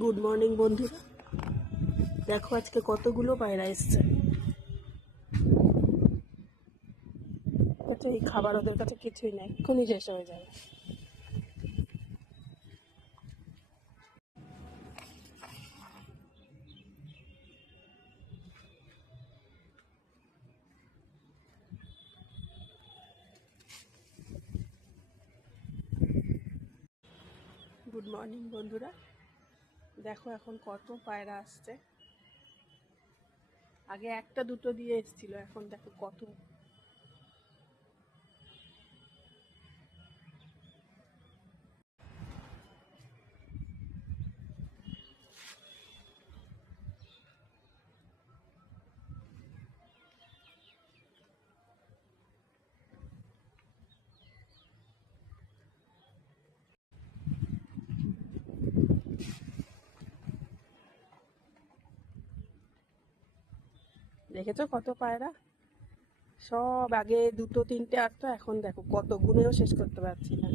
Good morning বন্ধুরা, দেখো আজকে কতগুলো পায়রা এসছে। এই খাবার ওদের কাছে কিছুই নাই, এক্ষুনি শেষ হয়ে যাবে। গুড মর্নিং বন্ধুরা, দেখো এখন কত পায়রা আসছে। আগে একটা দুটো দিয়ে এসছিল, এখন দেখো কত। দেখেছো কত পায়রা? সব আগে দুটো তিনটে আসতো, এখন দেখো কত, গুনেও শেষ করতে পারছি না।